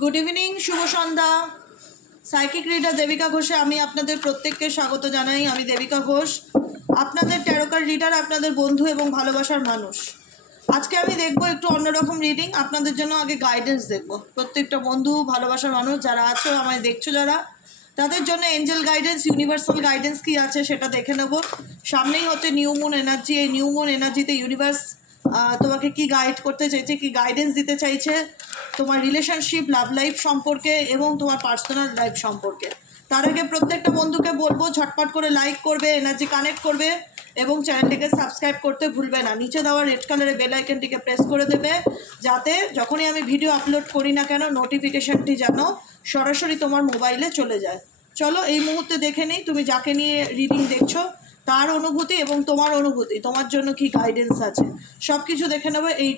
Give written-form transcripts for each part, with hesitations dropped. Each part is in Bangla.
গুড ইভিনিং, শুভ সন্ধ্যা। সাইকিক রিডার দেবিকা ঘোষে আমি আপনাদের প্রত্যেককে স্বাগত জানাই। আমি দেবিকা ঘোষ, আপনাদের ট্যারোকার রিডার, আপনাদের বন্ধু এবং ভালোবাসার মানুষ। আজকে আমি দেখব একটু অন্যরকম রিডিং। আপনাদের জন্য আগে গাইডেন্স দেখব। প্রত্যেকটা বন্ধু, ভালোবাসার মানুষ যারা আছো, আমায় দেখছো যারা, তাদের জন্য এঞ্জেল গাইডেন্স, ইউনিভার্সাল গাইডেন্স কী আছে সেটা দেখে নেব। সামনেই হচ্ছে নিউ মুন এনার্জি। এই নিউ মুন এনার্জিতে ইউনিভার্স তোমাকে কি গাইড করতে চাইছে, কি গাইডেন্স দিতে চাইছে তোমার রিলেশনশিপ, লাভ লাইফ সম্পর্কে এবং তোমার পার্সোনাল লাইফ সম্পর্কে। তার আগে প্রত্যেকটা বন্ধুকে বলবো ঝটপট করে লাইক করবে, এনার্জি কানেক্ট করবে এবং চ্যানেলটিকে সাবস্ক্রাইব করতে ভুলবে না। নিচে দেওয়া রেড কালারের বেল আইকনটিকে প্রেস করে দেবে, যাতে যখনই আমি ভিডিও আপলোড করি না কেন নোটিফিকেশানটি যেন সরাসরি তোমার মোবাইলে চলে যায়। চলো এই মুহূর্তে দেখে নিই তুমি যাকে নিয়ে রিডিং দেখছো তার অনুভূতি এবং তোমার অনুভূতি, তোমার জন্য কি গাইডেন্স আছে, সব কিছু দেখে নেবে এই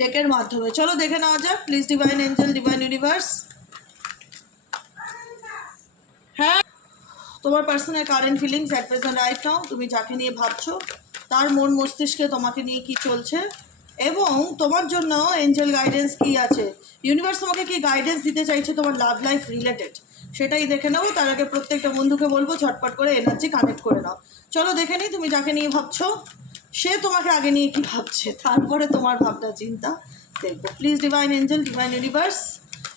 ডেকের মাধ্যমে। চলো দেখে নেওয়া যাক। Please divine angel, divine universe. হ্যাঁ, তোমার personal current feelings at present right নাও, তুমি যাকে নিয়ে ভাবছো তার মন মস্তিষ্কে তোমাকে নিয়ে কি চলছে এবং তোমার জন্য এঞ্জেল গাইডেন্স কি আছে, ইউনিভার্স তোমাকে কি গাইডেন্স দিতে চাইছে তোমার লাভ লাইফ রিলেটেড, সেটাই দেখে নেবো। তার আগে প্রত্যেকটা বন্ধুকে বলবো ঝটপট করে এনার্জি কানেক্ট করে নাও। চলো দেখে নিই তুমি যাকে নিয়ে ভাবছো সে তোমাকে আগে নিয়ে কি ভাবছে, তারপরে তোমার ভাবনা চিন্তা দেখবো। Please divine angel, divine universe.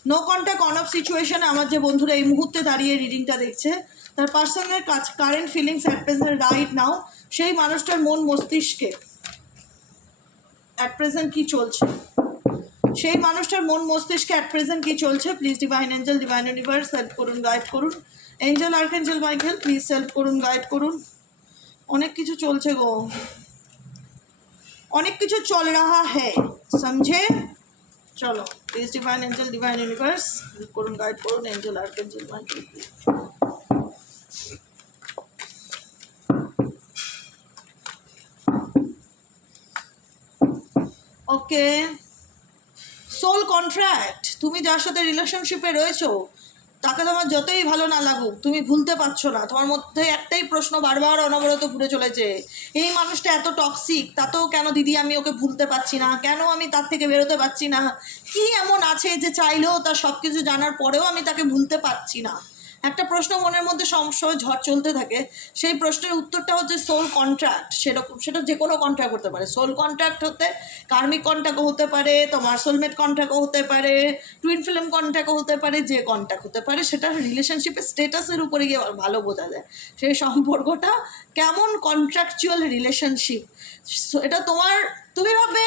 No contact, on off সিচুয়েশানে আমার যে বন্ধুরা এই মুহূর্তে দাঁড়িয়ে রিডিংটা দেখছে তার personal current feelings at present right now, সেই মানুষটার মন মস্তিষ্কে অ্যাট প্রেজেন্ট কী চলছে, সেই মানুষটার মন মস্তিষ্কে অ্যাট প্রেজেন্ট কী চলছে। Please divine angel, divine universe help করুন, গাইড করুন। Angel archangel Michael please help করুন, গাইড করুন। অনেক কিছু চলছে গো, অনেক কিছু চল রাহা হ্যায়, সমঝে। চলো please divine angel, divine universe help করুন, গাইড করুন। Angel archangel Michael please. Okay, soul contract. তুমি যার সাথে রিলেশনশিপে রয়েছো তাকে তোমার যতই ভালো না লাগুক তুমি ভুলতে পারছো না। তোমার মধ্যে একটাই প্রশ্ন বারবার অনবরত ঘুরে চলেছে, এই মানুষটা এত টক্সিক, তাতেও কেন দিদি আমি ওকে ভুলতে পারছি না, কেন আমি তার থেকে বেরোতে পারছি না, কি এমন আছে যে চাইলেও তার সব কিছু জানার পরেও আমি তাকে ভুলতে পারছি না। একটা প্রশ্ন মনের মধ্যে সবসময় ঝড় চলতে থাকে। সেই প্রশ্নের উত্তরটা হচ্ছে সোল কন্ট্রাক্ট। সেরকম সেটা যে কোনো কন্ট্রাক্ট হতে পারে। সোল কন্ট্রাক্ট হতে কার্মিক কন্ট্রাক্টও হতে পারে, তোমার সোলমেট কন্ট্রাক্টও হতে পারে, টুইন ফিল্ম কন্ট্রাক্টও হতে পারে, যে কন্ট্রাক্ট হতে পারে সেটা রিলেশনশিপের স্টেটাসের উপরে গিয়ে ভালো বোঝা যায় সেই সম্পর্কটা কেমন কন্ট্রাকচুয়াল রিলেশনশিপ। এটা তোমার, তুমি ভাববে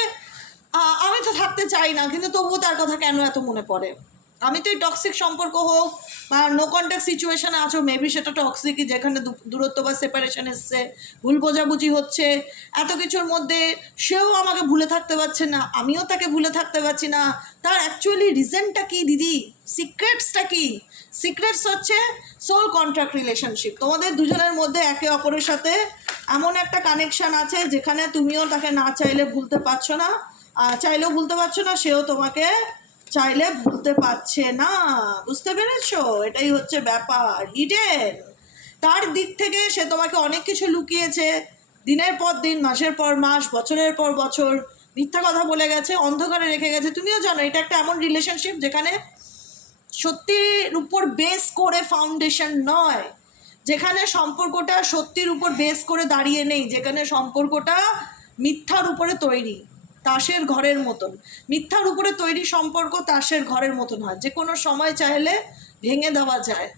আমি তো থাকতে চাই না, কিন্তু তবুও তার কথা কেন এত মনে পড়ে। আমি তো এই টক্সিক সম্পর্ক হোক বা নো কন্ট্যাক্ট সিচুয়েশানে আছো, মেবি সেটা টক্সিকই, যেখানে দূরত্ব বা সেপারেশন এসছে, ভুল বোঝাবুঝি হচ্ছে, এত কিছুর মধ্যে সেও আমাকে ভুলে থাকতে পারছে না, আমিও তাকে ভুলে থাকতে পারছি না। তার অ্যাকচুয়ালি রিজনটা কী দিদি, সিক্রেটসটা কী? সিক্রেটস হচ্ছে সোল কন্ট্রাক্ট রিলেশনশিপ। তোমাদের দুজনের মধ্যে একে অপরের সাথে এমন একটা কানেকশান আছে যেখানে তুমিও তাকে না চাইলে ভুলতে পারছো না, চাইলেও ভুলতে পারছো না, সেও তোমাকে চাইলে ভুলতে পারছে না। বুঝতে পেরেছো? এটাই হচ্ছে ব্যাপার, হিডেন। তার দিক থেকে সে তোমাকে অনেক কিছু লুকিয়েছে, দিনের পর দিন, মাসের পর মাস, বছরের পর বছর মিথ্যা কথা বলে গেছে, অন্ধকারে রেখে গেছে। তুমিও জানো এটা একটা এমন রিলেশনশিপ যেখানে সত্যির উপর বেস করে ফাউন্ডেশন নয়, যেখানে সম্পর্কটা সত্যির উপর বেস করে দাঁড়িয়ে নেই, যেখানে সম্পর্কটা মিথ্যার উপরে তৈরি, তাসের ঘরের মতন। মিথ্যার উপরে তৈরি সম্পর্ক তাসের ঘরের মতন হয়, যে কোনো সময় চাইলে ভেঙে দেওয়া যায়।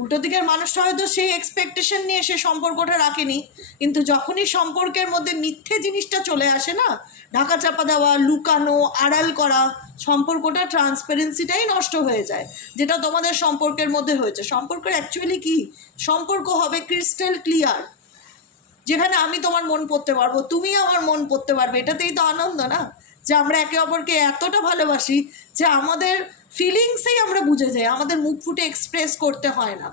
উল্টো দিকের মানুষটা হয়তো সেই এক্সপেকটেশন নিয়ে সে সম্পর্কটা রাখেনি, কিন্তু যখনই সম্পর্কের মধ্যে মিথ্যে জিনিসটা চলে আসে না, ঢাকা চাপা দেওয়া, লুকানো, আড়াল করা, সম্পর্কটা ট্রান্সপারেন্সিটাই নষ্ট হয়ে যায়, যেটা তোমাদের সম্পর্কের মধ্যে হয়েছে। সম্পর্কের অ্যাকচুয়ালি কি সম্পর্ক হবে ক্রিস্টাল ক্লিয়ার, যেখানে আমি তোমার মন পড়তে পারবো, তুমি আমার মন পড়তে পারবে। এটাতেই তো আনন্দ না, যে আমরা একে অপরকে এতটা ভালোবাসি যে আমাদের ফিলিংসেই আমরা বুঝে যাই, আমাদের মুখ ফুটে এক্সপ্রেস করতে হয় না,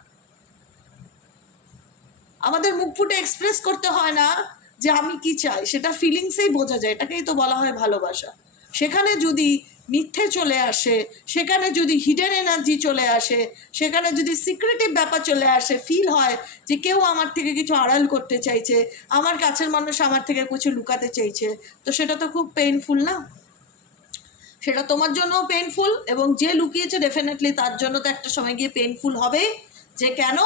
আমাদের মুখ ফুটে এক্সপ্রেস করতে হয় না যে আমি কি চাই, সেটা ফিলিংসেই বোঝা যায়। এটাকেই তো বলা হয় ভালোবাসা। সেখানে যদি মিথ্যে চলে আসে, সেখানে যদি হিডেন এনার্জি চলে আসে, সেখানে যদি সিক্রেটিভ ব্যাপার চলে আসে, ফিল হয় যে কেউ আমার থেকে কিছু আড়াল করতে চাইছে, আমার কাছের মানুষ আমার থেকে কিছু লুকাতে চাইছে, তো সেটা তো খুব পেইনফুল না। সেটা তোমার জন্যও পেইনফুল, এবং যে লুকিয়েছে ডেফিনেটলি তার জন্য তো একটা সময় গিয়ে পেইনফুল হবে, যে কেন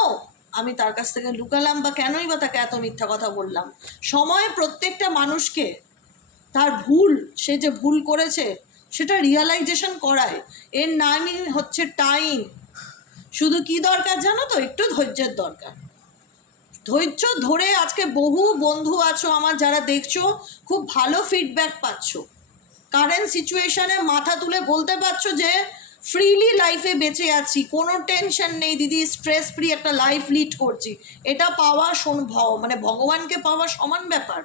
আমি তার কাছ থেকে লুকালাম, বা কেনই বা তাকে এত মিথ্যা কথা বললাম। সময় প্রত্যেকটা মানুষকে তার ভুল, সে যে ভুল করেছে সেটা রিয়ালাইজেশন করায়। এর নামই হচ্ছে টাইম। শুধু কি দরকার জানো তো, একটু ধৈর্যের দরকার। ধৈর্য ধরে আজকে বহু বন্ধু আছো আমার যারা দেখছো, খুব ভালো ফিডব্যাক পাচ্ছ, কারেন্ট সিচুয়েশানে মাথা তুলে বলতে পারছো যে ফ্রিলি লাইফে বেঁচে আছি, কোনো টেনশন নেই দিদি, স্ট্রেস ফ্রি একটা লাইফ লিড করছি। এটা পাওয়া মানে ভগবানকে পাওয়া সমান ব্যাপার।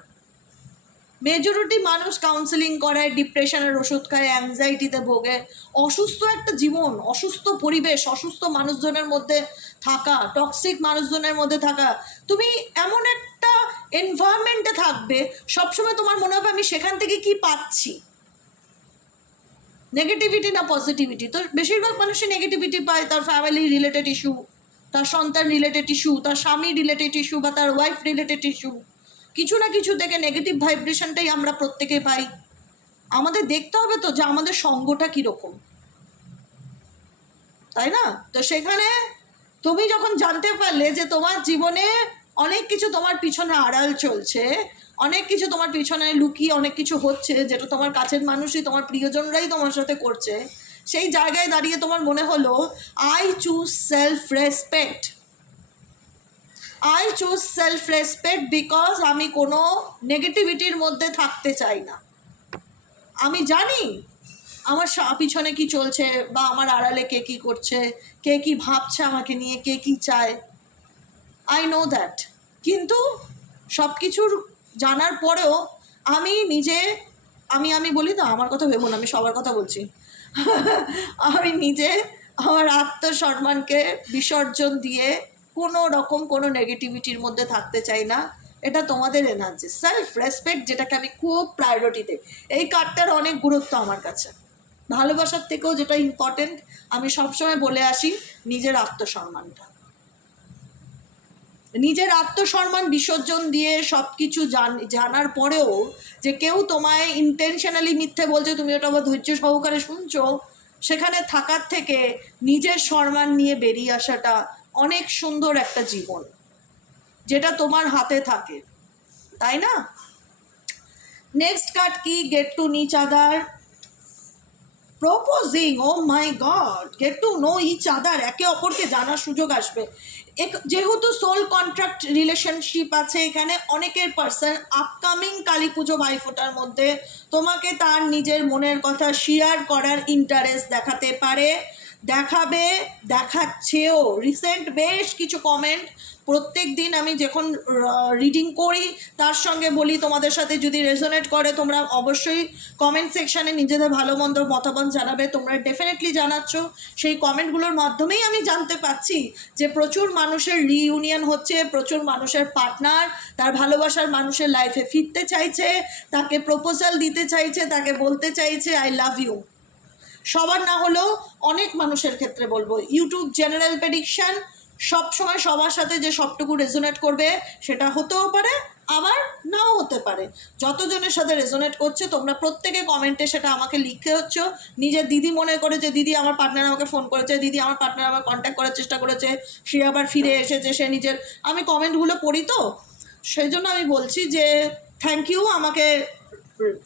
মেজরিটি মানুষ কাউন্সেলিং করায়, ডিপ্রেশনের ওষুধ খায়, অ্যাংজাইটিতে ভোগে, অসুস্থ একটা জীবন, অসুস্থ পরিবেশ, অসুস্থ মানুষজনের মধ্যে থাকা, টক্সিক মানুষজনের মধ্যে থাকা। তুমি এমন একটা এনভায়রনমেন্টে থাকবে সবসময় তোমার মনে হবে আমি সেখান থেকে কি পাচ্ছি, নেগেটিভিটি না পজিটিভিটি। তো বেশিরভাগ মানুষই নেগেটিভিটি পায়, তার ফ্যামিলি রিলেটেড ইস্যু, তার সন্তান রিলেটেড ইস্যু, তার স্বামী রিলেটেড ইস্যু, বা তার ওয়াইফ রিলেটেড ইস্যু। কিছু না কিছু থেকে নেগেটিভ ভাইব্রেশনটাই আমরা প্রত্যেকে পাই। আমাদের দেখতে হবে তো যে আমাদের সঙ্গটা কীরকম, তাই না? তো সেখানে তুমি যখন জানতে পারলে যে তোমার জীবনে অনেক কিছু তোমার পিছনে আড়াল চলছে, অনেক কিছু তোমার পিছনে লুকিয়ে অনেক কিছু হচ্ছে, যেটা তোমার কাছের মানুষই, তোমার প্রিয়জনরাই তোমার সাথে করছে, সেই জায়গায় দাঁড়িয়ে তোমার মনে হলো I choose self respect. I choose self respect because আমি কোনো নেগেটিভিটির মধ্যে থাকতে চাই না। আমি জানি আমার পিছনে কি চলছে, বা আমার আড়ালে কে কী করছে, কে কী ভাবছে আমাকে নিয়ে, কে কী চায়, আই নো দ্যাট। কিন্তু সব কিছুর জানার পরেও আমি নিজে, আমি বলি না, আমার কথা ভেবো না, আমি সবার কথা বলছি আমি নিজে আমার আত্মসম্মানকে বিসর্জন দিয়ে কোনো রকম কোনো নেগেটিভিটির মধ্যে থাকতে চাই না। এটা তোমাদের এনার্জি, সেলফ রেসপেক্ট, যেটাকে আমি খুব প্রায়োরিটি দিই। এই কার্ডটার অনেক গুরুত্ব আমার কাছে, ভালোবাসার থেকেও যেটা ইম্পর্টেন্ট আমি সবসময় বলে আসি, নিজের আত্মসম্মানটা। নিজের আত্মসম্মান বিসর্জন দিয়ে সব কিছু জানার পরেও যে কেউ তোমায় ইন্টেনশনালি মিথ্যে বলছে, তুমি ওটা আবার ধৈর্য সহকারে শুনছো, সেখানে থাকার থেকে নিজের সম্মান নিয়ে বেরিয়ে আসাটা অনেক সুন্দর একটা জীবন, যেটা তোমার হাতে থাকে, তাই না? নেক্সট কার্ড কি? Get to each other, proposing. Oh my God, get to know each other, একে অপরকে জানার সুযোগ আসবে। যেহেতু সোল কন্ট্রাক্ট রিলেশনশিপ আছে এখানে, অনেকের পার্সন আপকামিং কালী পুজো ভাইফোঁটার মধ্যে তোমাকে তার নিজের মনের কথা শেয়ার করার ইন্টারেস্ট দেখাতে পারে, দেখাবে, দেখাচ্ছেও। রিসেন্ট বেশ কিছু কমেন্ট প্রত্যেক দিন আমি যখন রিডিং করি তার সঙ্গে বলি, তোমাদের সাথে যদি রেজোনেট করে তোমরা অবশ্যই কমেন্ট সেকশানে নিজেদের ভালো মন্দ মতামত জানাবে। তোমরা ডেফিনেটলি জানাচ্ছ, সেই কমেন্টগুলোর মাধ্যমেই আমি জানতে পারছি যে প্রচুর মানুষের রিইউনিয়ন হচ্ছে, প্রচুর মানুষের পার্টনার তার ভালোবাসার মানুষের লাইফে ফিরতে চাইছে, তাকে প্রপোজাল দিতে চাইছে, তাকে বলতে চাইছে আই লাভ ইউ। সবার না হলেও অনেক মানুষের ক্ষেত্রে বলবো, ইউটিউব জেনারেল প্রেডিকশান সবসময় সবার সাথে যে সবটুকু রেজোনেট করবে সেটা হতেও পারে, আবার নাও হতে পারে। যতজনের সাথে রেজোনেট করছে তোমরা প্রত্যেকে কমেন্টে সেটা আমাকে লিখতে হচ্ছে। নিজের দিদি মনে করে যে দিদি আমার পার্টনার আমাকে ফোন করেছে, দিদি আমার পার্টনার আমার কন্ট্যাক্ট করার চেষ্টা করেছে, সে আবার ফিরে এসেছে, সে নিজের, আমি কমেন্টগুলো পড়ি তো সেই জন্য আমি বলছি যে থ্যাংক ইউ আমাকে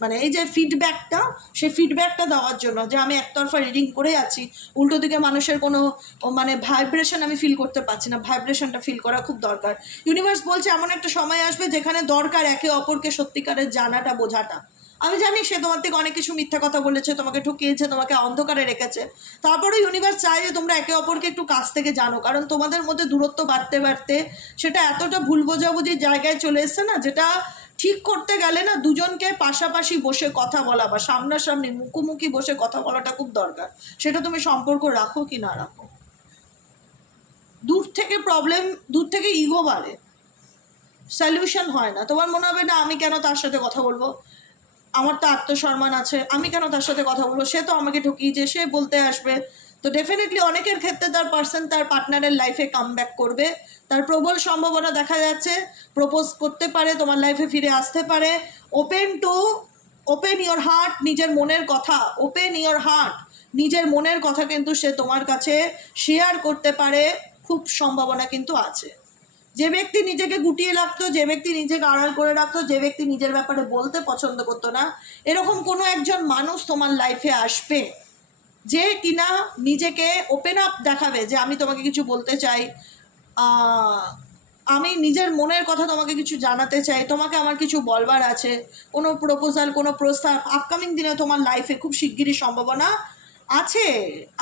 মানে এই যে ফিডব্যাকটা, সেই ফিডব্যাকটা দেওয়ার জন্য, যে আমি একতরফা রিডিং করে আছি, উল্টো দিকে মানুষের কোনো মানে ভাইব্রেশন আমি ফিল করতে পারছি না। ভাইব্রেশনটা ফিল করা খুব দরকার। ইউনিভার্স বলছে এমন একটা সময় আসবে যেখানে দরকার একে অপরকে সত্যিকারের জানাটা, বোঝাটা। আমি জানি সে তোমার থেকে অনেক কিছু মিথ্যা কথা বলেছে, তোমাকে ঠকিয়েছে, তোমাকে অন্ধকারে রেখেছে, তারপরে ইউনিভার্স চায় যে তোমরা একে অপরকে একটু কাছ থেকে জানো, কারণ তোমাদের মধ্যে দূরত্ব বাড়তে বাড়তে সেটা এতটা ভুল বোঝাবুঝির জায়গায় চলে এসছে না, যেটা ঠিক করতে গেলে না দুজনকে পাশাপাশি বসে কথা বলা বা সামনাসামনি মুখোমুখি বসে কথা বলাটা খুব দরকার। সেটা তুমি সম্পর্ক রাখো কি না রাখো। দূর থেকে প্রবলেম, দূর থেকে ইগো বাড়ে, সলিউশন হয় না। তোমার মনে হবে না আমি কেন তার সাথে কথা বলবো, আমার তো আত্মসম্মান আছে, আমি কেন তার সাথে কথা বলবো, সে তো আমাকে ঠকিয়েছে, সে বলতে আসবে। তো ডেফিনেটলি অনেকের ক্ষেত্রে তার পার্সন তার পার্টনারের লাইফে কামব্যাক করবে, তার প্রবল সম্ভাবনা দেখা যাচ্ছে, প্রপোজ করতে পারে, তোমার লাইফে ফিরে আসতে পারে, ওপেন ইওর হার্ট, নিজের মনের কথা, ওপেন ইওর হার্ট, নিজের মনের কথা কিন্তু সে তোমার কাছে শেয়ার করতে পারে, খুব সম্ভাবনা কিন্তু আছে। যে ব্যক্তি নিজেকে গুটিয়ে রাখতো, যে ব্যক্তি নিজেকে আড়াল করে রাখতো, যে ব্যক্তি নিজের ব্যাপারে বলতে পছন্দ করতো না, এরকম কোনো একজন মানুষ তোমার লাইফে আসবে যে কিনা নিজেকে ওপেন আপ দেখাবে যে আমি তোমাকে কিছু বলতে চাই, আমি নিজের মনের কথা তোমাকে কিছু জানাতে চাই, তোমাকে আমার কিছু বলবার আছে, কোনো প্রপোজাল, কোনো প্রস্তাব আপকামিং দিনে তোমার লাইফে খুব শিগগিরই সম্ভাবনা আছে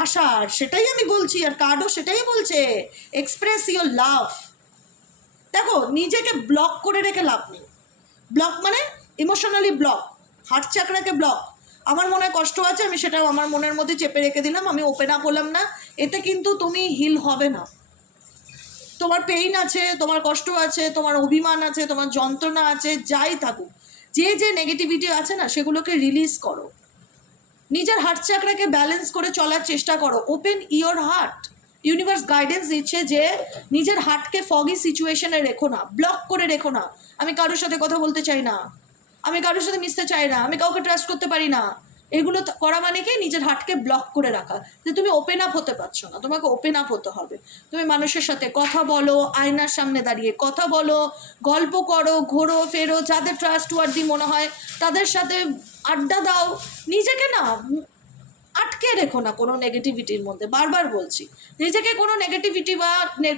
আসার। সেটাই আমি বলছি, আর কার্ডও সেটাই বলছে, এক্সপ্রেস ইওর লাভ। দেখো, নিজেকে ব্লক করে রেখে লাভ নেই। ব্লক মানে ইমোশনালি ব্লক, হার্ট চাকরাকে ব্লক। আমার মনে কষ্ট আছে, আমি সেটা আমার মনের মধ্যে চেপে রেখে দিলাম, আমি ওপেন আপ হলাম না, এতে কিন্তু তুমি হিল হবে না। তোমার পেইন আছে, তোমার কষ্ট আছে, তোমার অভিমান আছে, তোমার যন্ত্রণা আছে, যাই থাকুক, যে যে নেগেটিভিটি আছে না, সেগুলোকে রিলিজ করো, নিজের হার্ট চাকরাকে ব্যালেন্স করে চলার চেষ্টা করো। Open your heart. Universe guidance দিচ্ছে যে নিজের হার্টকে ফগি সিচুয়েশনে রেখো না, ব্লক করে রেখো না। আমি কারোর সাথে কথা বলতে চাই না, আমি কারোর সাথে মিশতে চাই না, আমি কাউকে ট্রাস্ট করতে পারি না, এগুলো করা মানে কি নিজের হার্টকে ব্লক করে রাখা, যে তুমি ওপেন আপ হতে পারছো না। তোমাকে ওপেন আপ হতে হবে। তুমি মানুষের সাথে কথা বলো, আয়নার সামনে দাঁড়িয়ে কথা বলো, গল্প করো, ঘোরো ফেরো, যাদের ট্রাস্টওয়ার্দি মনে হয় তাদের সাথে আড্ডা দাও। নিজেকে না আটকে রেখো না কোনো নেগেটিভিটির মধ্যে। বারবার বলছি, নিজেকে কোনো নেগেটিভিটি বা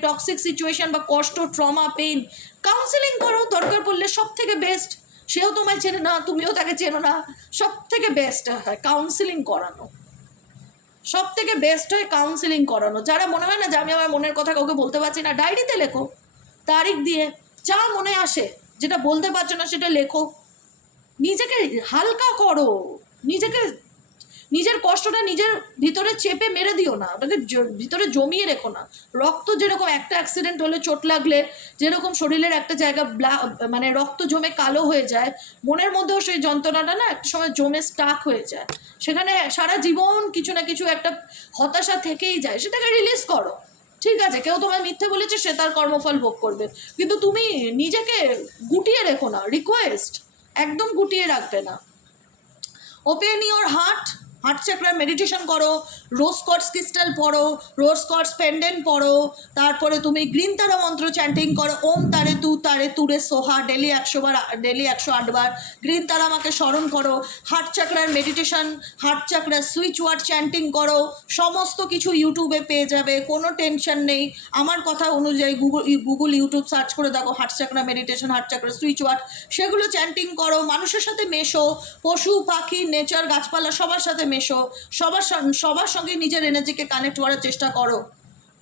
টক্সিক সিচুয়েশন বা কষ্ট, ট্রমা, পেইন, কাউন্সেলিং করো দরকার পড়লে। সব থেকে বেস্ট, সেও তোমায় চেনে না, তুমিও তাকে চেনো না, সব থেকে বেস্ট হয় কাউন্সেলিং করানো। সব থেকে বেস্ট হয় কাউন্সেলিং করানো। যারা মনে হয় না যে আমি আমার মনের কথা কাউকে বলতে পারছি না, ডায়েরিতে লেখো, তারিখ দিয়ে, যা মনে আসে, যেটা বলতে পারছো না সেটা লেখো। নিজেকে হালকা করো, নিজেকে, নিজের কষ্টটা নিজের ভিতরে চেপে মেরে দিও না, ওটাকে ভিতরে জমিয়ে রেখো না। রক্ত যেরকম একটা অ্যাক্সিডেন্ট হলে, চোট লাগলে যেরকম শরীরের একটা জায়গা মানে রক্ত জমে কালো হয়ে যায়, মনের মধ্যেও সেই যন্ত্রণাটা না একটা সময় জমে স্টাক হয়ে যায়, সেখানে সারা জীবন কিছু না কিছু একটা হতাশা থেকেই যায়। সেটাকে রিলিজ করো। ঠিক আছে, কেউ তোমায় মিথ্যে বলেছে, সে তার কর্মফল ভোগ করবে, কিন্তু তুমি নিজেকে গুটিয়ে রেখো না। রিকোয়েস্ট, একদম গুটিয়ে রাখবে না। ওপেন ইওর হার্ট, হার্ট চাকরার মেডিটেশন করো, রোজ কোয়ার্টজ ক্রিস্টাল পড়ো, রোজ কোয়ার্টজ পেন্ডেন্ট পড়ো, তারপরে তুমি গ্রিন তারা মন্ত্র চ্যান্টিং করো, ওম তারে তু তারে তুরে সোহা, ডেলি 100 বার, ডেলি 108 বার গ্রিন তারা আমাকে স্মরণ করো। হার্ট চাকরার মেডিটেশন, হার্ট চাকরার সুইচ ওয়ার্ড চ্যান্টিং করো, সমস্ত কিছু ইউটিউবে পেয়ে যাবে, কোনো টেনশন নেই। আমার কথা অনুযায়ী গুগল ইউটিউব সার্চ করে দেখো heart চাকরা meditation, heart চাকরা switch word, সেগুলো চ্যান্টিং করো। মানুষের সাথে মেশো, পশু পাখি, নেচার, গাছপালা, সবার সাথে মেশো, সবার সঙ্গে নিজের এনার্জিকে কানেক্ট করার চেষ্টা করো।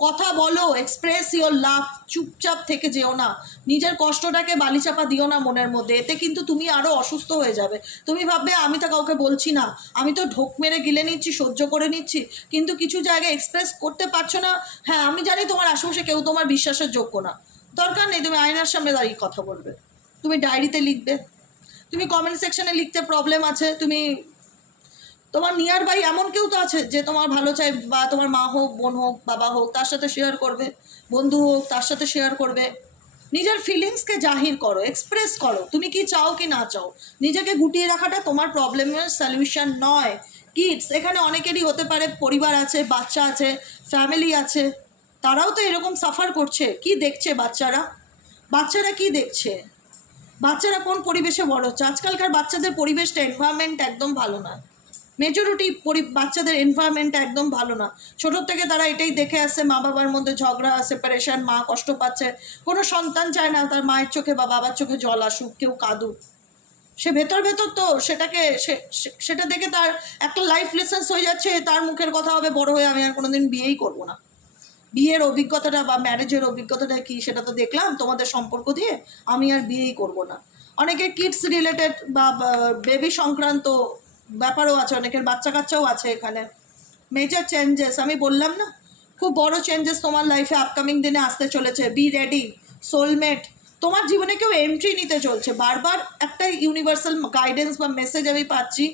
কথা বলো, এক্সপ্রেস ইওর লাভ। চুপচাপ থেকে যেও না, নিজের কষ্টটাকে বালিচাপা দিও না মনের মধ্যে, এতে কিন্তু তুমি আরও অসুস্থ হয়ে যাবে। তুমি ভাববে আমি তো কাউকে বলছি না, আমি তো ঢোক মেরে গিলে নিচ্ছি, সহ্য করে নিচ্ছি, কিন্তু কিছু জায়গায় এক্সপ্রেস করতে পারছো না। হ্যাঁ, আমি জানি তোমার আশেপাশে কেউ তোমার বিশ্বাসের যোগ্য না, দরকার নেই তুমি আয়নার সামনে দাঁড়িয়ে কথা বলবে, তুমি ডায়েরিতে লিখবে, তুমি কমেন্ট সেকশনে লিখতে প্রবলেম আছে, তুমি তোমার নিয়ার বাই এমন কেউ তো আছে যে তোমার ভালো চাই, বা তোমার মা হোক, বোন হোক, বাবা হোক, তার সাথে শেয়ার করবে, বন্ধু হোক, তার সাথে শেয়ার করবে। নিজের ফিলিংসকে জাহির করো, এক্সপ্রেস করো, তুমি কি চাও কি না চাও। নিজেকে গুটিয়ে রাখাটা তোমার প্রবলেমের সলিউশন নয়। কিডস, এখানে অনেকেরই হতে পারে পরিবার আছে, বাচ্চা আছে, ফ্যামিলি আছে, তারাও তো এরকম সাফার করছে। কি দেখছে বাচ্চারা, বাচ্চারা কি দেখছে, বাচ্চারা কোন পরিবেশে বড় হচ্ছে। আজকালকার বাচ্চাদের পরিবেশটা, এনভায়রনমেন্ট একদম ভালো না। মেজরিটি বাচ্চাদের এনভায়রনমেন্ট একদম ভালো না। ছোটোর থেকে তারা এটাই দেখে আসছে, মা বাবার মধ্যে ঝগড়া, সেপারেশন, মা কষ্ট পাচ্ছে। কোনো সন্তান চায় না তার মায়ের চোখে বা বাবার চোখে জল আসুক, কেউ কাঁদুক। সে ভেতর ভেতর তো সেটাকে সেটা দেখে তার একটা লাইফ লেসেন্স হয়ে যাচ্ছে। তার মুখের কথা হবে বড় হয়ে আমি আর কোনোদিন বিয়েই করবো না। বিয়ের অভিজ্ঞতাটা বা ম্যারেজের অভিজ্ঞতাটা কি সেটা তো দেখলাম তোমাদের সম্পর্ক দিয়ে, আমি আর বিয়েই করবো না। অনেকের কিডস রিলেটেড বা বেবি সংক্রান্ত ব্যাপারও আছে, অনেকের বাচ্চা কাচ্চাও আছে। এখানে মেজর চেঞ্জেস, আমি বললাম না, খুব বড় চেঞ্জেস তোমার লাইফে আপকামিং দিনে আসতে চলেছে। B ready. সোলমেট তোমার জীবনে কেউ এন্ট্রি নিতে চলছে। বারবার একটা ইউনিভার্সাল গাইডেন্স বা মেসেজ আমি পাচ্ছি,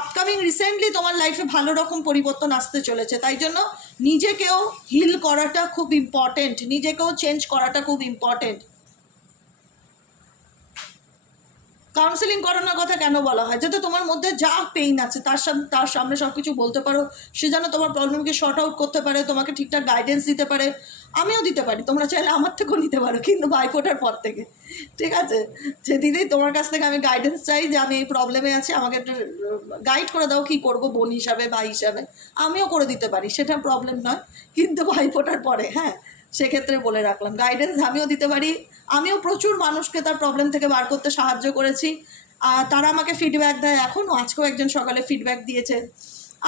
আপকামিং রিসেন্টলি তোমার লাইফে ভালো রকম পরিবর্তন আসতে চলেছে। তাই জন্য নিজেকেও হিল করাটা খুব ইম্পর্টেন্ট, নিজেকেও চেঞ্জ করাটা খুব ইম্পর্টেন্ট। কাউন্সেলিং করানোর কথা কেন বলা হয়? যাতে তোমার মধ্যে যা পেইন আছে তার সামনে সব কিছু বলতে পারো, সে যেন তোমার প্রবলেমকে শর্ট আউট করতে পারে, তোমাকে ঠিকঠাক গাইডেন্স দিতে পারে। আমিও দিতে পারি, তোমরা চাইলে আমার থেকেও নিতে পারো, কিন্তু ভাইফোঁটার পর থেকে, ঠিক আছে? যে দিদি তোমার কাছ থেকে আমি গাইডেন্স চাই, যে আমি এই প্রবলেমে আছি, আমাকে একটু গাইড করে দাও, কী করবো বোন হিসাবে, ভাই হিসাবে, আমিও করে দিতে পারি, সেটা প্রবলেম নয়। কিন্তু ভাইফোঁটার পরে, হ্যাঁ, সেক্ষেত্রে বলে রাখলাম, গাইডেন্স আমিও দিতে পারি। আমিও প্রচুর মানুষকে তার প্রবলেম থেকে বার করতে সাহায্য করেছি, আর তারা আমাকে ফিডব্যাক দেয়, এখনও আজকেও একজন সকালে ফিডব্যাক দিয়েছে।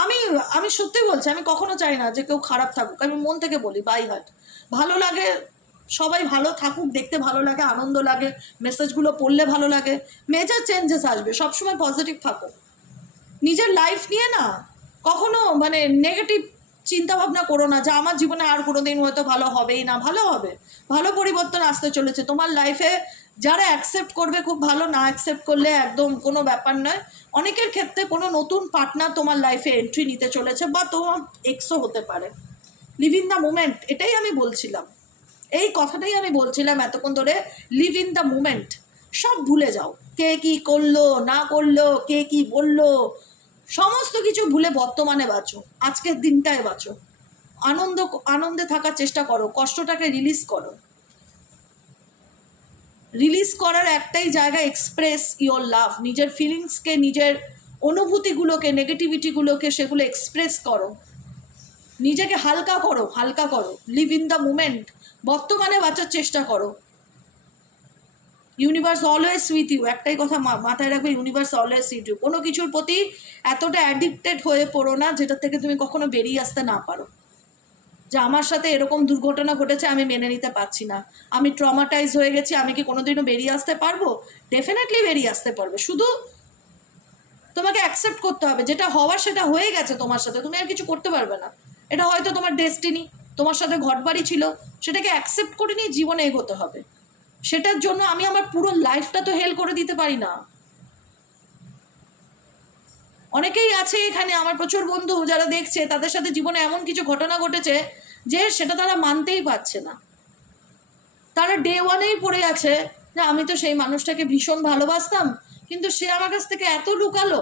আমি আমি সত্যি বলছি, আমি কখনো চাই না যে কেউ খারাপ থাকুক, আমি মন থেকে বলি বাই হার্ট। ভালো লাগে সবাই ভালো থাকুক, দেখতে ভালো লাগে, আনন্দ লাগে, মেসেজগুলো পড়লে ভালো লাগে, মেজর চেঞ্জেস আসবে, সবসময় পজিটিভ থাকো। নিজের লাইফ নিয়ে না কখনো মানে নেগেটিভ চিন্তা ভাবনা করো না যে আমার জীবনে আর কোনো দিন হয়তো ভালো হবেই না। ভালো হবে, ভালো পরিবর্তন আসতে চলেছে তোমার লাইফে। যারা অ্যাকসেপ্ট করবে খুব ভালো, না অ্যাকসেপ্ট করলে একদম কোনো ব্যাপার নয়। অনেকের ক্ষেত্রে কোনো নতুন পার্টনার তোমার লাইফে এন্ট্রি নিতে চলেছে, বা তোমার এক্সও হতে পারে। লিভ ইন দ্য মুমেন্ট, এটাই আমি বলছিলাম, এই কথাটাই আমি বলছিলাম এতক্ষণ ধরে। লিভ ইন দ্য মুমেন্ট, সব ভুলে যাও, কে কী করলো না করলো, কে কী বললো, সমস্ত কিছু ভুলে বর্তমানে বাঁচো, আজকের দিনটায় বাঁচো, আনন্দে থাকার চেষ্টা করো, কষ্টটাকে রিলিজ করো। রিলিজ করার একটাই জায়গা, এক্সপ্রেস ইয়োর লাভ। নিজের ফিলিংসকে, নিজের অনুভূতিগুলোকে, নেগেটিভিটিগুলোকে, সেগুলো এক্সপ্রেস করো, নিজেকে হালকা করো, হালকা করো। লিভ ইন দ্য মুমেন্ট, বর্তমানে বাঁচার চেষ্টা করো। ইউনিভার্স অলওয়েজ উইথ ইউ, একটাই কথা মাথায় রাখবে, ইউনিভার্স অলওয়েজ উইথ ইউ। কোনো কিছুর প্রতি এতটা অ্যাডিক্টেড হয়ে পড়ো না যেটা থেকে তুমি কখনো বেরিয়ে আসতে না পারো। যে আমার সাথে এরকম দুর্ঘটনা ঘটেছে, আমি মেনে নিতে পারছি না, আমি ট্রমাটাইজ হয়ে গেছি, আমি কি কোনোদিনও বেরিয়ে আসতে পারবো? ডেফিনেটলি বেরিয়ে আসতে পারবে, শুধু তোমাকে অ্যাকসেপ্ট করতে হবে। যেটা হওয়ার সেটা হয়ে গেছে তোমার সাথে, তুমি আর কিছু করতে পারবে না। এটা হয়তো তোমার ডেস্টিনি, তোমার সাথে ঘটবাড়ি ছিল, সেটাকে অ্যাকসেপ্ট করে নিয়ে জীবনে এগোতে হবে। সেটার জন্য আমি আমার পুরো লাইফটা তো হেল করে দিতে পারি না। অনেকেই আছে এখানে আমার প্রচুর বন্ধু যারা দেখছে, তাদের সাথে জীবনে এমন কিছু ঘটনা ঘটেছে যে সেটা তারা মানতেই পারছে না। তারা ডে ওয়ানেই পড়ে আছে যে আমি তো সেই মানুষটাকে ভীষণ ভালোবাসতাম, কিন্তু সে আমার কাছ থেকে এত লুকালো,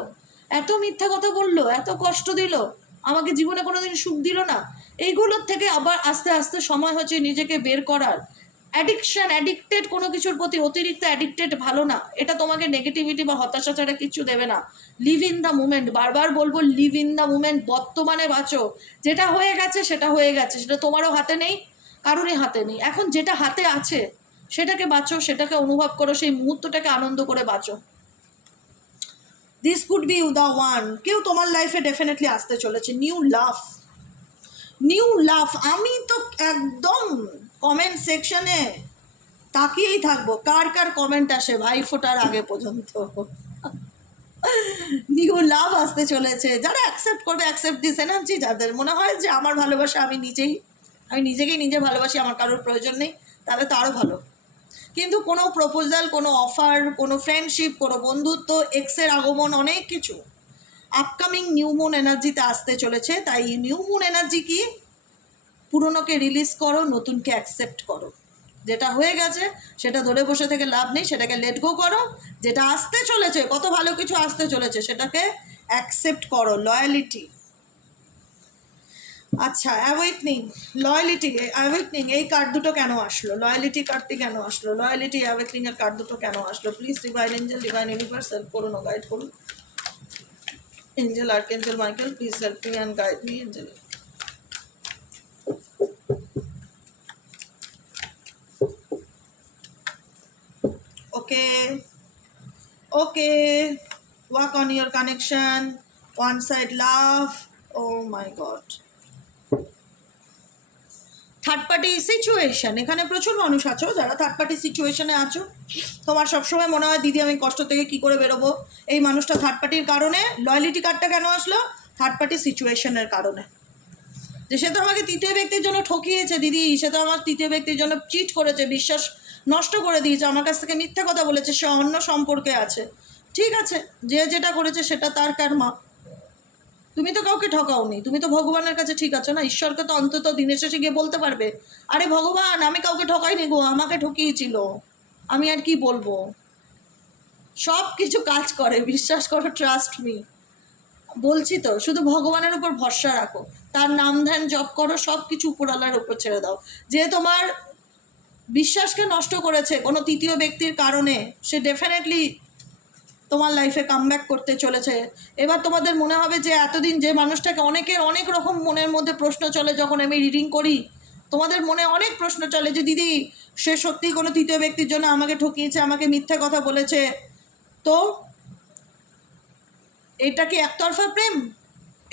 এত মিথ্যা কথা বললো, এত কষ্ট দিল, আমাকে জীবনে কোনোদিন সুখ দিল না। এইগুলোর থেকে আবার আস্তে আস্তে সময় হচ্ছে নিজেকে বের করার। অ্যাডিক্টেড কোনো কিছুর প্রতি অতিরিক্ত অ্যাডিক্টেড ভালো না, এটা তোমাকে নেগেটিভিটি বা হতাশা ছাড়া কিচ্ছু দেবে না। লিভ ইন দ্য মুমেন্ট, বারবার বলবো, লিভ ইন দ্য মুমেন্ট, বর্তমানে বাঁচো। যেটা হয়ে গেছে সেটা হয়ে গেছে, সেটা তোমারও হাতে নেই, কারোরই হাতে নেই। এখন যেটা হাতে আছে সেটাকে বাঁচো, সেটাকে অনুভব করো, সেই মুহূর্তটাকে আনন্দ করে বাঁচো। This could be the one, কেউ তোমার লাইফে ডেফিনেটলি আসতে চলেছে, নিউ লাভ, নিউ লাভ। আমি তো একদম কমেন্ট সেকশনে তাকিয়েই থাকবো কার কার কমেন্ট আসে ভাইফোঁটার আগে পর্যন্ত। নিউ লাভ আসতে চলেছে, যারা অ্যাকসেপ্ট করবে, অ্যাকসেপ্ট দিস এনার্জি, যাদের মনে হয় যে আমার ভালোবাসা আমি নিজেকেই নিজে ভালোবাসি, আমার কারোর প্রয়োজন নেই, তাহলে তো আরও ভালো। কিন্তু কোনো প্রপোজাল, কোনো অফার, কোনো ফ্রেন্ডশিপ, কোনো বন্ধুত্ব, এক্সের আগমন, অনেক কিছু আপকামিং নিউ মুন এনার্জিতে আসতে চলেছে। তাই নিউ মুন এনার্জি কি, পুরনোকে রিলিজ করো, নতুনকে অ্যাকসেপ্ট করো। যেটা হয়ে গেছে সেটা ধরে বসে থেকে লাভ নেই, সেটাকে লেট গো করো। যেটা আসতে চলেছে, কত ভালো কিছু আসতে চলেছে, সেটাকে অ্যাকসেপ্ট করো। লয়ালিটি, আচ্ছা, অ্যাওয়েকনিং, লয়ালিটি, অ্যাওয়েকনিং, এই কার্ড দুটো কেন আসলো? লয়ালিটি কার্ডটি কেন আসলো? লয়ালিটি, অ্যাওয়েকনিং এর কার্ড দুটো কেন আসলো? Please divine angel, divine universe help করুন ও গাইড করুন। Angel, archangel Michael, please help me and guide me. Angel, okay, work on your connection, one side love, oh my god, third party situation. এখানে প্রচুর মানুষ আছো যারা থার্ড পার্টি সিচুয়েশনে আছো। তোমার সবসময় মনে হয় দিদি আমি কষ্ট থেকে কি করে বেরোবো, এই মানুষটা থার্ড পার্টির কারণে। লয়ালিটি কার্ডটা কেন আসলো? থার্ড পার্টি সিচুয়েশনের কারণে, যে সে তো আমাকে তৃতীয় ব্যক্তির জন্য ঠকিয়েছে দিদি, সে তো আমার তৃতীয় ব্যক্তির জন্য চিট করেছে, বিশ্বাস নষ্ট করে দিয়েছে, আমার কাছ থেকে মিথ্যা কথা বলেছে, সে অন্য সম্পর্কে আছে। ঠিক আছে, যে যেটা করেছে সেটা তার কার্মা। তুমি তো কাউকে ঠকাওনি, তুমি তো ভগবানের কাছে ঠিক আছো না। ঈশ্বরকে তো অন্তত দিনের শেষে গিয়ে বলতে পারবে, আরে ভগবান আমি কাউকে ঠকাইনি গো, আমাকে ঠকিয়েছিল, আমি আর কি বলবো। সব কিছু কাজ করে, বিশ্বাস করো, ট্রাস্ট মি। বলছি তো, শুধু ভগবানের উপর ভরসা রাখো, তার নাম ধ্যান জপ করো, সব কিছু উপরওয়ালার উপর ছেড়ে দাও। যে তোমার বিশ্বাসকে নষ্ট করেছে কোনো তৃতীয় ব্যক্তির কারণে, সে ডেফিনেটলি তোমার লাইফে কামব্যাক করতে চলেছে। এবার তোমাদের মনে হবে যে এতদিন যে মানুষটাকে, অনেকের অনেক রকম মনের মধ্যে প্রশ্ন চলে যখন আমি রিডিং করি, তোমাদের মনে অনেক প্রশ্ন চলে যে দিদি সে সত্যিই কোনো তৃতীয় ব্যক্তির জন্য আমাকে ঠকিয়েছে, আমাকে মিথ্যে কথা বলেছে, তো এটা কি একতরফা প্রেম?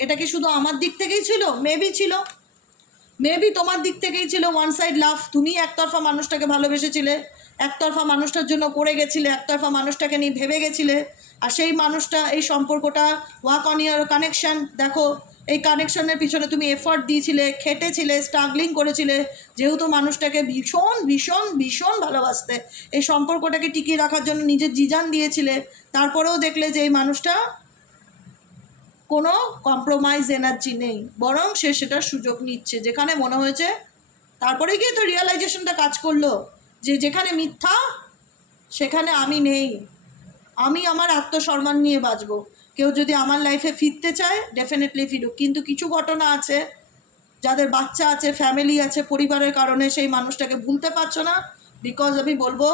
এটা কি শুধু আমার দিক থেকেই ছিল? মেবি ছিল, মেবি তোমার দিক থেকেই ছিল ওয়ান সাইড লাভ। তুমি একতরফা মানুষটাকে ভালোবেসেছিলে, একতরফা মানুষটার জন্য পড়ে গেছিলে, একতরফা মানুষটাকে নিয়ে ভেবে গেছিলে, আর সেই মানুষটা, এই সম্পর্কটা ওয়ার্ক অন ইয়ার কানেকশান, দেখো এই কানেকশনের পিছনে তুমি এফর্ট দিয়েছিলে, খেটেছিলে, স্ট্রাগলিং করেছিলে, যেহেতু মানুষটাকে ভীষণ ভীষণ ভীষণ ভালোবাসতে, এই সম্পর্কটাকে টিকিয়ে রাখার জন্য নিজের জিজান দিয়েছিলে, তারপরেও দেখলে যে এই মানুষটা কোনো কম্প্রোমাইজ এনার্জি নেই, বরং সে সেটার সুযোগ নিচ্ছে যেখানে মনে হয়েছে। তারপরে গিয়ে তো রিয়েলাইজেশনটা কাজ করলো যে যেখানে মিথ্যা সেখানে আমি নেই, আমি আমার আত্মসম্মান নিয়ে বাঁচবো। কেউ যদি আমার লাইফে ফিরতে চায় ডেফিনেটলি ফিরুক, কিন্তু কিছু ঘটনা আছে, যাদের বাচ্চা আছে, ফ্যামিলি আছে, পরিবারের কারণে সেই মানুষটাকে ভুলতে পারছো না। বিকজ আমি বলবো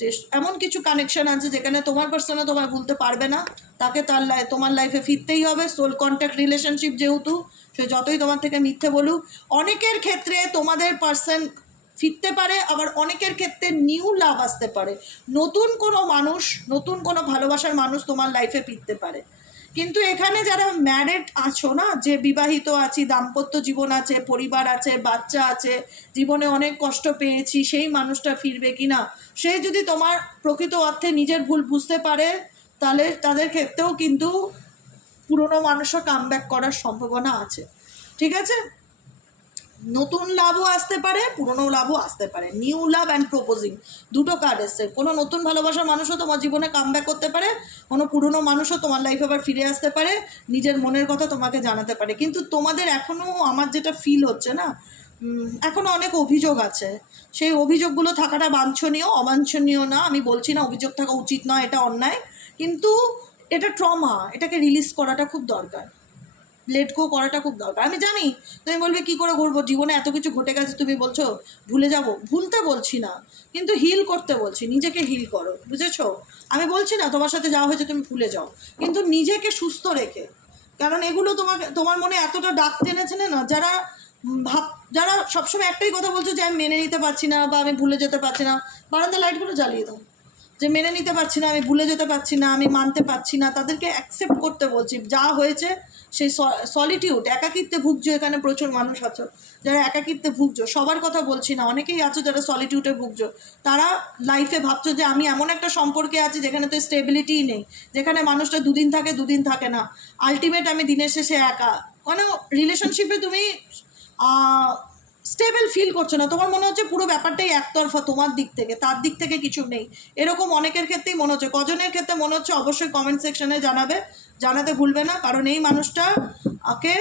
যে এমন কিছু কানেকশন আছে যেখানে তোমার পার্সনে তোমায় ভুলতে পারবে না, তাকে তার তোমার লাইফে ফিরতেই হবে। সোল কন্ট্যাক্ট রিলেশনশিপ যেহেতু, সে যতই তোমার থেকে মিথ্যে বলুক, অনেকের ক্ষেত্রে তোমাদের পার্সন ফিরতে পারে, আবার অনেকের ক্ষেত্রে নিউ লাভ আসতে পারে, নতুন কোনো মানুষ, নতুন কোনো ভালোবাসার মানুষ তোমার লাইফে ফিরতে পারে। কিন্তু এখানে যারা ম্যারিড আছো না, যে বিবাহিত আছি, দাম্পত্য জীবন আছে, পরিবার আছে, বাচ্চা আছে, জীবনে অনেক কষ্ট পেয়েছি, সেই মানুষটা ফিরবে কি না, সে যদি তোমার প্রকৃত অর্থে নিজের ভুল বুঝতে পারে, তাহলে তাদের ক্ষেত্রেও কিন্তু পুরনো মানুষও কামব্যাক করার সম্ভাবনা আছে। ঠিক আছে, নতুন লাভও আসতে পারে, পুরনো লাভও আসতে পারে। নিউ লাভ অ্যান্ড প্রপোজিং দুটো কার্ড এসছে। কোনো নতুন ভালোবাসার মানুষও তোমার জীবনে কামব্যাক করতে পারে, কোনো পুরনো মানুষও তোমার লাইফে আবার ফিরে আসতে পারে, নিজের মনের কথা তোমাকে জানাতে পারে। কিন্তু তোমাদের এখনও, আমার যেটা ফিল হচ্ছে না, এখনও অনেক অভিযোগ আছে। সেই অভিযোগগুলো থাকাটা বাঞ্ছনীয়, অবাঞ্ছনীয় না, আমি বলছি না অভিযোগ থাকা উচিত নয়, এটা অন্যায়, কিন্তু এটা ট্রমা, এটাকে রিলিজ করাটা খুব দরকার, লেট গো করাটা খুব দরকার। আমি জানি তুমি বলবে কী করে করবো, জীবনে এত কিছু ঘটে গেছে, তুমি বলছো ভুলে যাব। ভুলতে বলছি না, কিন্তু হিল করতে বলছি, নিজেকে হিল করো, বুঝেছো? আমি বলছি না তোমার সাথে যাওয়া হয়েছে তুমি ভুলে যাও, কিন্তু নিজেকে সুস্থ রেখে। কারণ এগুলো তোমাকে, তোমার মনে এতটা ডাক টেনেছে না, যারা যারা সবসময় একটাই কথা বলছো যে আমি মেনে নিতে পারছি না বা আমি ভুলে যেতে পারছি না, বারান্দা লাইটগুলো জ্বালিয়ে দাও। যে মেনে নিতে পারছি না, আমি ভুলে যেতে পারছি না, আমি মানতে পারছি না, তাদেরকে অ্যাকসেপ্ট করতে বলছি যা হয়েছে। সেই সলিটিউড, একাকিত্বে ভুগছো, এখানে প্রচুর মানুষ আছো যারা একাকিত্বে ভুগছো, সবার কথা বলছি না, অনেকেই আছো যারা সলিটিউডে ভুগছো, তারা লাইফে ভাবছো যে আমি এমন একটা সম্পর্কে আছি যেখানে তো স্টেবিলিটিই নেই, যেখানে মানুষটা দুদিন থাকে দুদিন থাকে না, আলটিমেট আমি দিনের শেষে একা। কোনো রিলেশনশিপে তুমি স্টেবল ফিল করছো না, তোমার মনে হচ্ছে পুরো ব্যাপারটাই একতরফা, তোমার দিক থেকে, তার দিক থেকে কিছু নেই, এরকম অনেকের ক্ষেত্রেই মনে হচ্ছে। কজনের ক্ষেত্রে মনে হচ্ছে অবশ্যই কমেন্ট সেকশনে জানাতে ভুলবে না, কারণ এই মানুষটা ওকে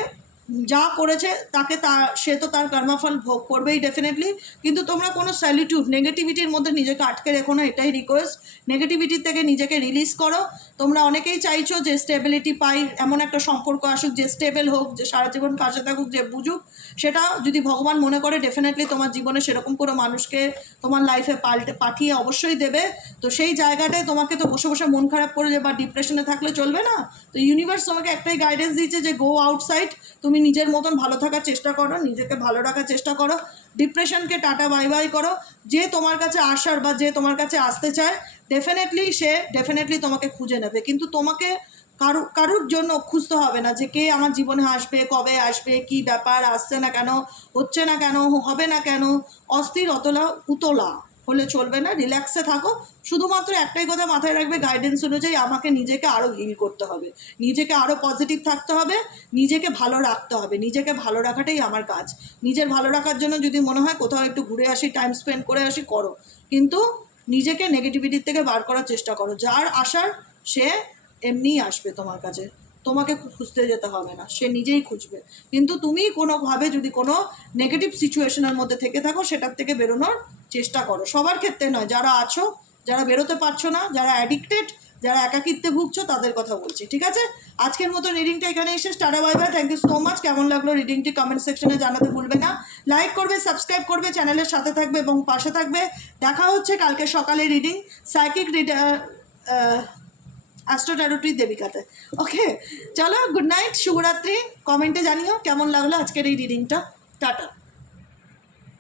যা করেছে তাকে সে তো তার কর্মফল ভোগ করবেই ডেফিনেটলি। কিন্তু তোমরা কোনো সলিটিউড, নেগেটিভিটির মধ্যে নিজেকে আটকে রেখো না, এটাই রিকোয়েস্ট। নেগেটিভিটির থেকে নিজেকে রিলিজ করো। তোমরা অনেকেই চাইছো যে স্টেবিলিটি পাই, এমন একটা সম্পর্ক আসুক যে স্টেবল হোক, যে সারা জীবন পাশে থাকুক, যে বুঝুক। সেটা যদি ভগবান মনে করে ডেফিনেটলি তোমার জীবনে সেরকম কোনো মানুষকে তোমার লাইফে পাঠিয়ে অবশ্যই দেবে। তো সেই জায়গাটায় তোমাকে তো বসে বসে মন খারাপ করে বা ডিপ্রেশনে থাকলে চলবে না। তো ইউনিভার্স তোমাকে একটাই গাইডেন্স দিচ্ছে যে গো আউটসাইড, তুমি নিজের মতন ভালো থাকার চেষ্টা করো, নিজেকে ভালো রাখার চেষ্টা করো, ডিপ্রেশনকে টাটা বাই বাই করো। যে তোমার কাছে আসার বা যে তোমার কাছে আসতে চায় সে ডেফিনেটলি তোমাকে খুঁজে নেবে, কিন্তু তোমাকে কারুর জন্য খুঁজতে হবে না যে কে আমার জীবনে আসবে, কবে আসবে, কি ব্যাপার, আসছে না কেন, হচ্ছে না কেন, হবে না কেন, অস্থির উতলা হলে চলবে না। রিল্যাক্সে থাকো। শুধুমাত্র একটাই কথা মাথায় রাখবে, গাইডেন্স অনুযায়ী আমাকে নিজেকে আরও হিল করতে হবে, নিজেকে আরও পজিটিভ থাকতে হবে, নিজেকে ভালো রাখতে হবে। নিজেকে ভালো রাখাটাই আমার কাজ। নিজের ভালো রাখার জন্য যদি মনে হয় কোথাও একটু ঘুরে আসি, টাইম স্পেন্ড করে আসি, করো, কিন্তু নিজেকে নেগেটিভিটির থেকে বার করার চেষ্টা করো। যার আসার সে এমনিই আসবে তোমার কাছে, তোমাকে খুঁজতে যেতে হবে না, সে নিজেই খুঁজবে। কিন্তু তুমি কোনোভাবে যদি কোনো নেগেটিভ সিচুয়েশনের মধ্যে থেকে থাকো, সেটার থেকে বেরোনোর চেষ্টা করো। সবার ক্ষেত্রে নয়, যারা আছো, যারা বেরোতে পারছো না, যারা অ্যাডিক্টেড, যারা একাকিত্বে ভুগছো তাদের কথা বলছি, ঠিক আছে? আজকের মতো রিডিংটা এখানে এসে টাটা bye bye, thank you so much. কেমন লাগলো রিডিংটি কমেন্ট সেকশনে জানাতে ভুলবে না, লাইক করবে, সাবস্ক্রাইব করবে, চ্যানেলের সাথে থাকবে এবং পাশে থাকবে। দেখা হচ্ছে কালকে সকালে রিডিং সাইকিক অ্যাস্ট্রো ট্যারোটি দেবিকাতে। ওকে, চলো, গুড নাইট, শুভরাত্রি। কমেন্টে জানিও কেমন লাগলো আজকের এই রিডিংটা। টাটা।